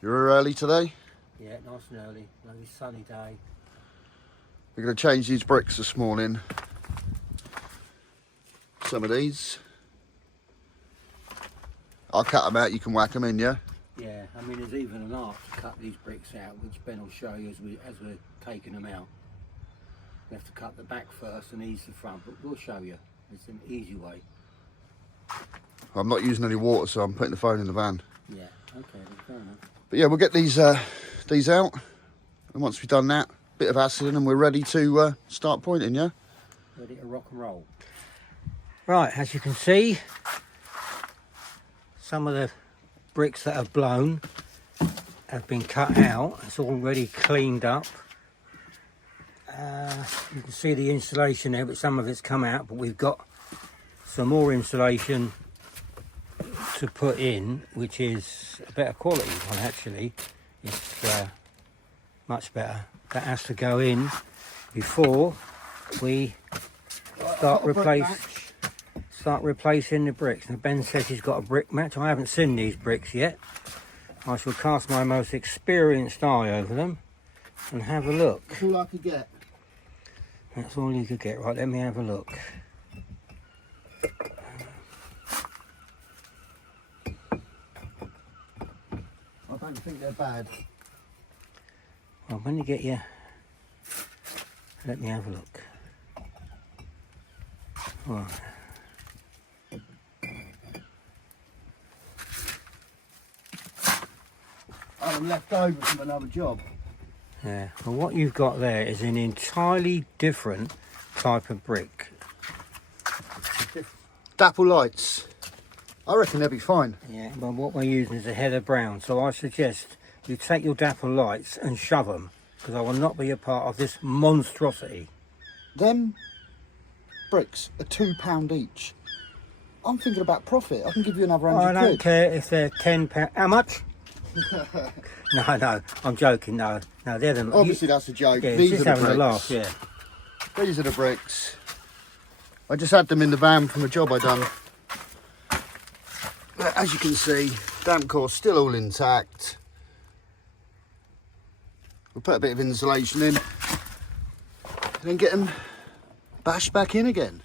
You're early today? Yeah, nice and early. Lovely sunny day. We're going to change these bricks this morning. Some of these. I'll cut them out, you can whack them in, yeah? Yeah, I mean there's even an art to cut these bricks out, which Ben will show you as we're taking them out. We have to cut the back first and ease the front, but we'll show you. It's an easy way. I'm not using any water, so I'm putting the phone in the van. Yeah, okay, then fair enough. But yeah, we'll get these out, and once we've done that, bit of acid and we're ready to start pointing, yeah? Ready to rock and roll. Right, as you can see, some of the bricks that have blown have been cut out. It's already cleaned up. You can see the insulation there, but some of it's come out, but we've got some more insulation to put in, which is a better quality one actually. It's much better. That has to go in before we start replacing the bricks. Now Ben says he's got a brick match. I haven't seen these bricks yet. I shall cast my most experienced eye over them and have a look. That's all I could get. That's all you could get. Right, let me have a look. I don't think they're bad. Well, when you get your... Let me have a look. Right. I'm left over from another job. Yeah, well what you've got there is an entirely different type of brick. Dapple lights. I reckon they'll be fine. Yeah, but what we're using is a heather brown, so I suggest you take your dapple lights and shove them, because I will not be a part of this monstrosity. Them bricks are £2 each. I'm thinking about profit. I can give you another 100 I don't quid. care if they're £10. How much? No, I'm joking. No, they're the... Obviously that's a joke. Yeah, These just are the having bricks. a laugh, yeah. These are the bricks. I just had them in the van from a job I done. As you can see, damp core still all intact. We'll put a bit of insulation in and then get them bashed back in again.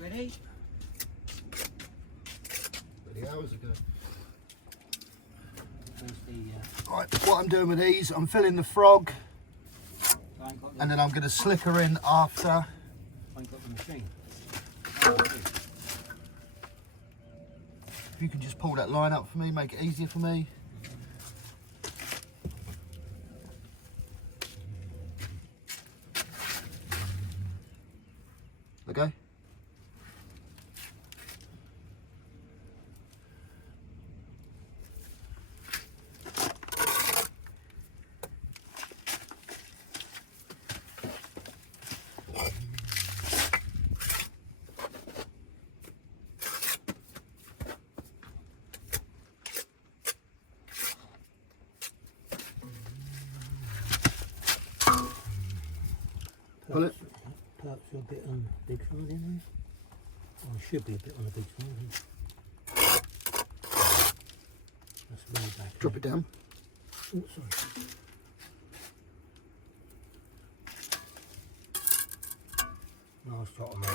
Ready? Hours ago. The, Right, what I'm doing with these, I'm filling the frog and then I'm going to slick her in after. I ain't got the machine. If you can just pull that line up for me, make it easier for me. Okay. Pull it. Perhaps a bit on the big side in there. Or should be a bit on the big side. That's way back. Drop it down. Oh, sorry. Nice shot on that.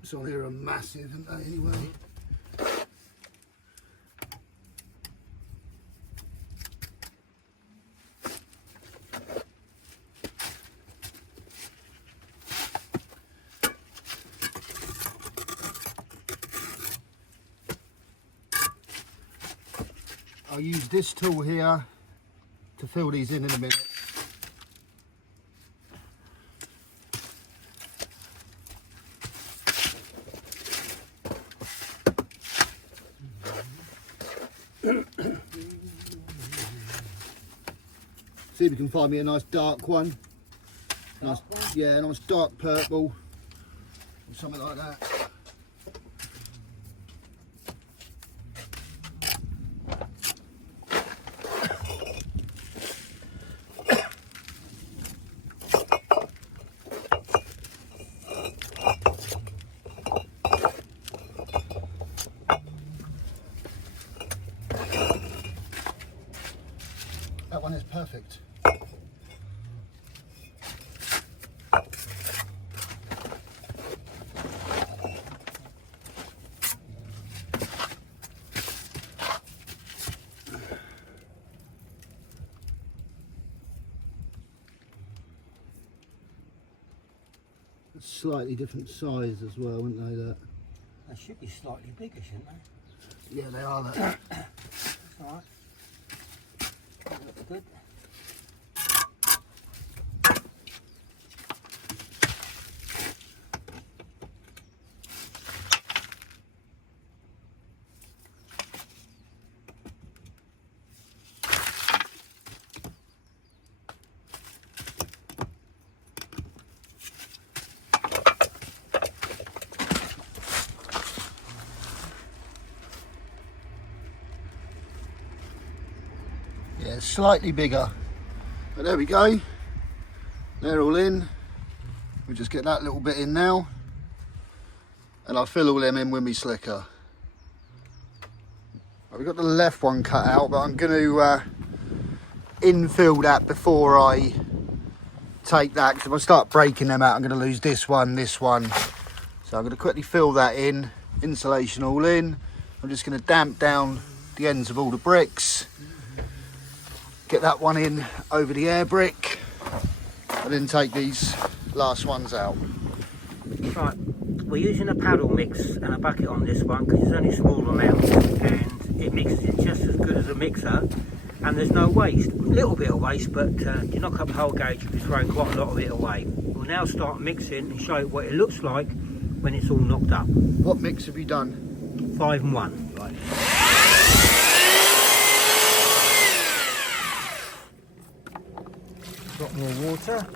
scallops on here are massive, aren't they, anyway? I'll use this tool here to fill these in a minute. See if we can find me a nice dark one. Nice, yeah, nice dark purple or something like that. That one is perfect. Slightly different size as well, wouldn't they? That. They should be slightly bigger, shouldn't they? Yeah, they are. That. That's all right. That looks good. Yeah, slightly bigger, but there we go. They're all in. We'll just get that little bit in now, and I'll fill all them in with me slicker. Right, we've got the left one cut out, but I'm going to infill that before I take that, because if I start breaking them out, I'm going to lose this one. So I'm going to quickly fill that in, insulation all in. I'm just going to damp down the ends of all the bricks. Get that one in over the air brick, and then take these last ones out. Right, we're using a paddle mix and a bucket on this one because it's only small amounts and it mixes it just as good as a mixer, and there's no waste. A little bit of waste, but you knock up the whole gauge, you'll be throwing quite a lot of it away. We'll now start mixing and show you what it looks like when it's all knocked up. What mix have you done? 5 and 1. Right. Got more water.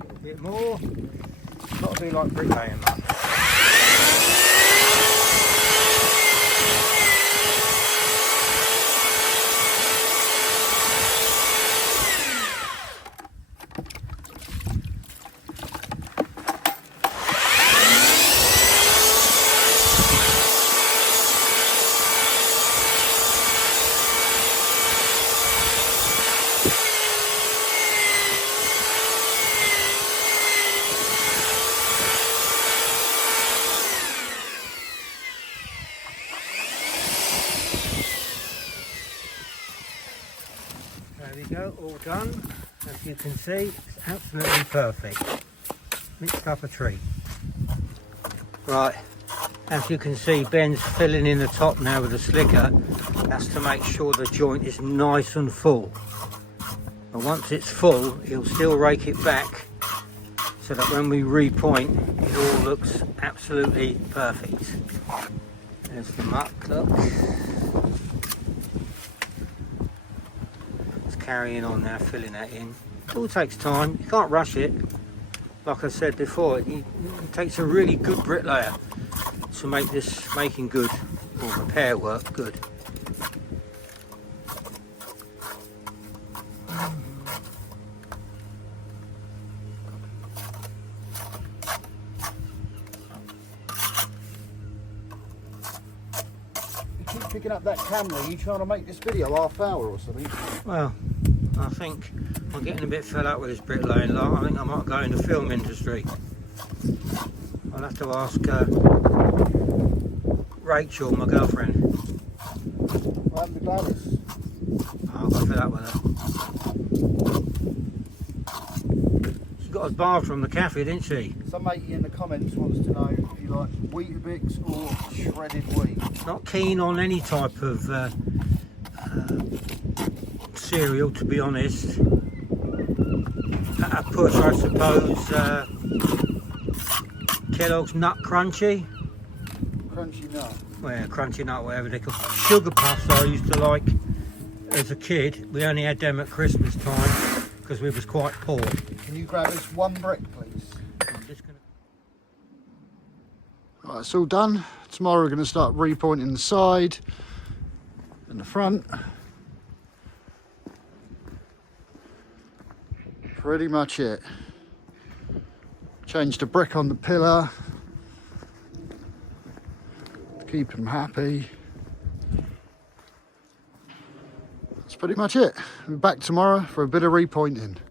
A little bit more. Got to be like bricklaying, man. There we go, all done. As you can see, it's absolutely perfect. Mixed up a treat. Right, as you can see, Ben's filling in the top now with the slicker. That's to make sure the joint is nice and full. And once it's full, he'll still rake it back so that when we repoint, it all looks absolutely perfect. There's the muck, look. Carrying on now, filling that in. It all takes time, you can't rush it. Like I said before, it takes a really good bricklayer to make this making good, or repair work good. picking up that camera? Are you trying to make this video half hour or something? Well, I think I'm getting a bit fed up with this bricklaying lot. I think I might go in the film industry. I'll have to ask Rachel, my girlfriend. What happened to Gladys? I'll go fed up with her. She got us bars from the cafe, didn't she? Some matey in the comments wants to know if you like Weetabix or shredded wheat. Not keen on any type of cereal, to be honest. At a push, I suppose, Kellogg's Nut Crunchy. Crunchy nut. Well, Crunchy Nut, whatever they call it. Sugar Puffs I used to like as a kid. We only had them at Christmas time because we was quite poor. Can you grab us one brick, please? I'm just gonna... Right, it's all done. Tomorrow we're going to start repointing the side and the front. Pretty much it. Change the brick on the pillar to keep them happy. That's pretty much it. We'll be back tomorrow for a bit of repointing.